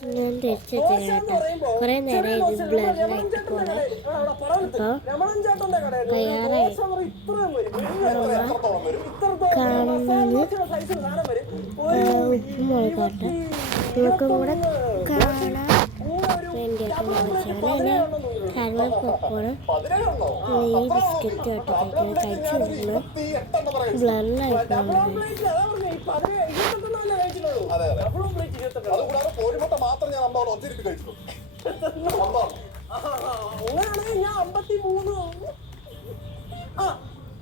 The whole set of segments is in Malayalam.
ഞാൻ തിരിച്ചു കേട്ടോ കുറെ നേരം ഇത് ബ്ലറായിട്ട് പോണേ. അപ്പോൾ തയ്യാറായി കാണുന്നത് ഉപ്പുമുളകാട്ട് നമുക്കും കൂടെ കാണാൻ വേണ്ടിയിട്ട് വെച്ചാൽ കരൾ പൊക്കോണം ഈ ബിസ്ക്കറ്റ് ആയിട്ട് കഴിച്ചു കൊടുക്കണം. ബ്ലറായിട്ട് ഞാൻ 53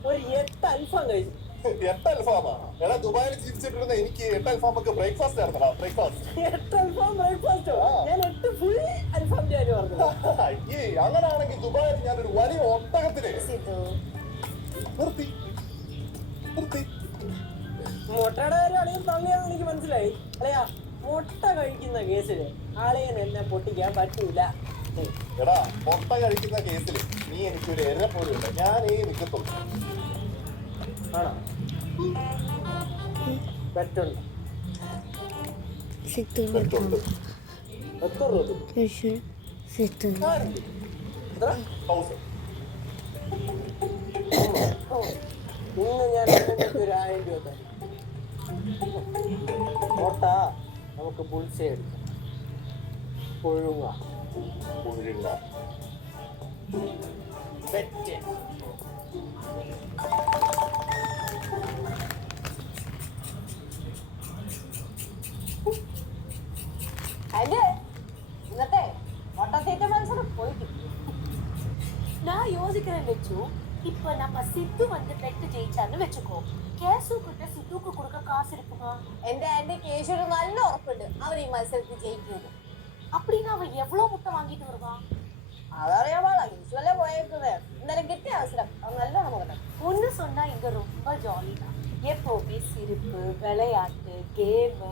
ഒരു 8 അൽഫാം കഴിച്ചു. 8 അൽഫാമാ? എടാ ദുബായിൽ ജീവിച്ചിട്ടിരുന്ന എനിക്ക് 8 അൽഫാമൊക്കെ ബ്രേക്ക്ഫാസ്റ്റ് ആയിരുന്നടാ. ബ്രേക്ക്ഫാസ്റ്റ് 8 അൽഫാം ബ്രേക്ക്ഫാസ്റ്റോ? ഞാൻ 8 ഫുൾ അൽഫാം ഞാൻ പറഞ്ഞത്. അയ്യേ, അങ്ങനാണെങ്കിൽ ദുബായിൽ ഞാനൊരു വലിയ ഒട്ടകത്തിന് നിർത്തി മുട്ടയുടെ കാര്യം അളിയൻ തള്ളിയാന്ന് എനിക്ക് മനസ്സിലായി. അല്ലയാ മുട്ട കഴിക്കുന്ന കേസില് ആളിയൻ എന്നെ പൊട്ടിക്കാൻ പറ്റൂല. എടാ മുട്ട കഴിക്കുന്ന കേസിൽ നീ എനിക്കൊരു എര പോലും ഇല്ല. ഞാനേ നിൽക്കത്തുള്ളൂ. ആണോ? പറ്റുണ്ട്. എത്ര രൂപ? ഇന്ന് ഞാൻ ഒരു 1000 രൂപ തരാം. മുട്ട നമുക്ക് ബുൾസൈ എടുക്കാം. പുഴുങ്ങ പെറ്റ്. ഇന്നത്തെ മുട്ടത്തീറ്റ മത്സരം പോയിട്ട് நான் யோசிக்கிறேன் வெச்சு. இப்ப நம்ம சித்து வந்து பெட் ஜெயிச்சான்னு வெச்சுக்கோ, கேசு கிட்ட சித்துக்கு கொடுக்க காசு இருக்குமா? എന്റെ ആന്റി കേശുവിന് നല്ല ഉറപ്പുണ്ട് അവർ ഈ മത്സരത്തിൽ ജയിക്കുന്നത്. அப்படின்னா அவன் எவ்வளவு முட்டை வாங்கிட்டு வருவான்? അതറിയാൻ പാടാ. കേശുവല്ലേ പോയേക്കുന്നത്. എന്തായാലും കിട്ടിയ അവസരം അത് നല്ലോണം നോക്കട്ടെ. ஒன்னு சொன்னா இங்க ரொம்ப ஜாலி தான். எப்பவுமே சிரிப்பு, விளையாட்டு, கேம்.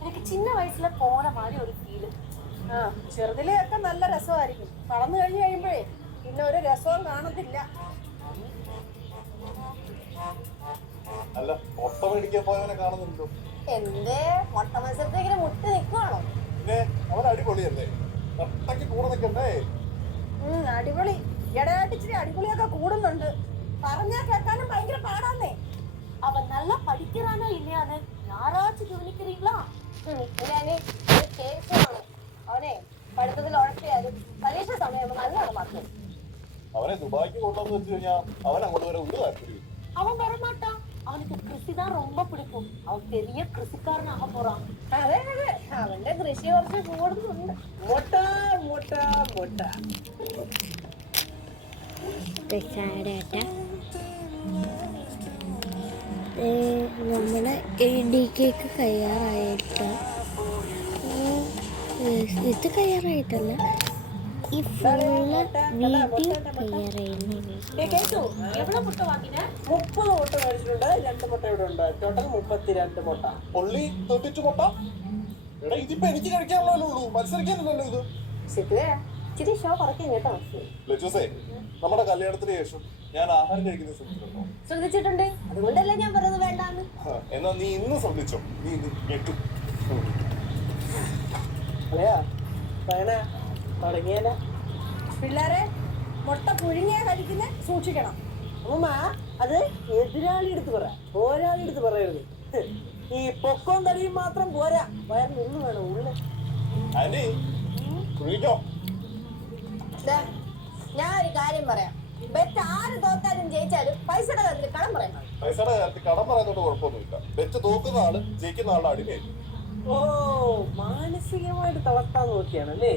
எனக்கு சின்ன வயசுல போன மாதிரி ஒரு ஃபீல். ചെറുതിലെയൊക്കെ നല്ല രസമായിരിക്കും. വളർന്നു കഴിഞ്ഞ് കഴിയുമ്പോഴേ പിന്നെ ഒരു രസവും കാണത്തില്ല. അല്ല, മുട്ട മേടിക്കാൻ പോയവനെ കാണുന്നുണ്ടോ? എന്തേ മുട്ട മത്സരത്തിൽ മുട്ടി നിൽക്കുവാണോ? പിന്നെ അവൻ അടിപൊളിയല്ലേ, മുട്ടയ്ക്ക് കൂടെ നിൽക്കണ്ടേ? അടിപൊളി. ഇടയായിട്ട് ഇച്ചിരി അടിപൊളിയൊക്കെ കൂടുന്നുണ്ട്. പറഞ്ഞാ കേൾക്കാനും ഭയങ്കര പാടാന്നേ. அவன் நல்லா படிக்கிறானா இல்லையான்னு யாராச்சும் கவனிக்கிறீங்களா? ഞാന് കേസാണ്. അവനെ പഠിത്തത്തിൽ ഉഴപ്പിയാലും പരീക്ഷ സമയം നല്ലോണം മാറ്റും. അവനെ ദുബായിക്ക് കൊണ്ടുവന്ന് വെച്ച് കഴിഞ്ഞാൽ അവൻ അങ്ങോട്ട് വരെ ഒരു താല്പര്യം. அவன் வரமாட்டான். அவனுக்கு கிருஷி தான் ரொம்ப பிடிக்கும். அவன் பெரிய கிருஷிக்காரனாக போறான். അതെ അതെ, അവന്റെ കൃഷി കുറച്ച് കൂടുന്നുണ്ട്. മുട്ട മുട്ട മുട്ട നമ്മുടെ ഡി കേക്ക് തയ്യാറായിട്ട് ഇത് തയ്യാറായിട്ടല്ല, ഈ ഫുള്ള് വീഡിയോ തയ്യാറായിരുന്നു. எவ்வளவு முட்டை வாங்கின? 30 മുട്ട മേടിച്ചിട്ടുണ്ട്. 2 മുട്ട ഇവിടെ ഉണ്ട്. ടോട്ടൽ 32 മുട്ട. ഒള്ളി 32 മുട്ട? എടാ ഇതിപ്പോ എനിക്ക് കഴിക്കാനുള്ളതല്ലേ ഉള്ളൂ, മത്സരിക്കാനല്ലോ ഇത്. ഇച്ചിരി ഷോ കുറയ്ക്കും കേട്ടോ. ലജോസേ, നമ്മുടെ കല്യാണത്തിന് ശേഷം ഞാൻ ആഹാരം കഴിക്കുന്നത് ശ്രദ്ധിച്ചിട്ടുണ്ടോ? ശ്രദ്ധിച്ചിട്ടുണ്ട്. അതുകൊണ്ടല്ലേ ഞാൻ പറയുന്നത് വേണ്ടാന്ന്. എന്നാ നീ ഇന്ന് ശ്രദ്ധിച്ചോ, നീ ഞെട്ടും. അല്ലയാ പറയണ തുടങ്ങിയാലോ? പിള്ളേരെ മുട്ട പുഴുങ്ങിയ കഴിക്കുന്ന സൂക്ഷിക്കണം. അമ്മ അത് എതിരാളി എടുത്ത് പറ, പോരാളി എടുത്ത് പറയരുത്. ഈ പൊക്കവും തടിയും മാത്രം പോരാ, വയറിന് ഉള്ളു വേണം. ഉള്ളു ആന്റി കുഴിക്കോ? ഞാൻ ഒരു കാര്യം പറയാം. ബെറ്റ് ആര് തോറ്റാലും ജയിച്ചാലും പൈസയുടെ കാര്യത്തിൽ കടം പറയണം. പൈസയുടെ കാര്യത്തിൽ കടം പറയുന്നതുകൊണ്ട് കുഴപ്പമൊന്നുമില്ല. ബെറ്റ് തോക്കുന്ന ആള് ജയിക്കുന്ന ആളുടെ അടിമയായിരിക്കും. ഓ, മാനസികമായിട്ട് തളർത്താൻ നോക്കിയാണല്ലേ?